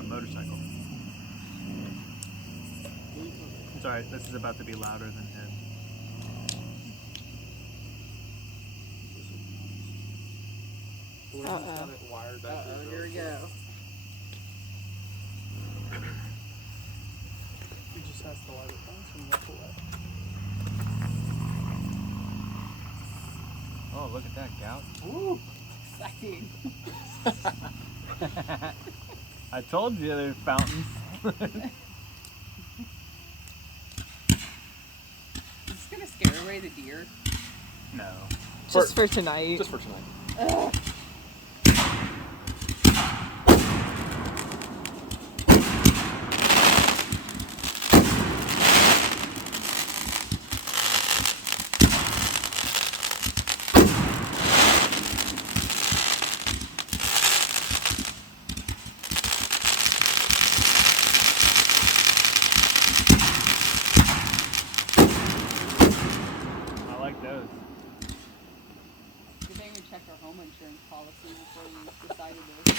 a motorcycle. It's alright, this is about to be louder than him. Here we go. He just has to light it once and walk away. Oh, look at that gout. Ooh, exciting. I told you there's fountains. Is this gonna scare away the deer? No. Just for tonight. Just for tonight. Ugh. I like those. Good thing we checked our home insurance policy before we decided this.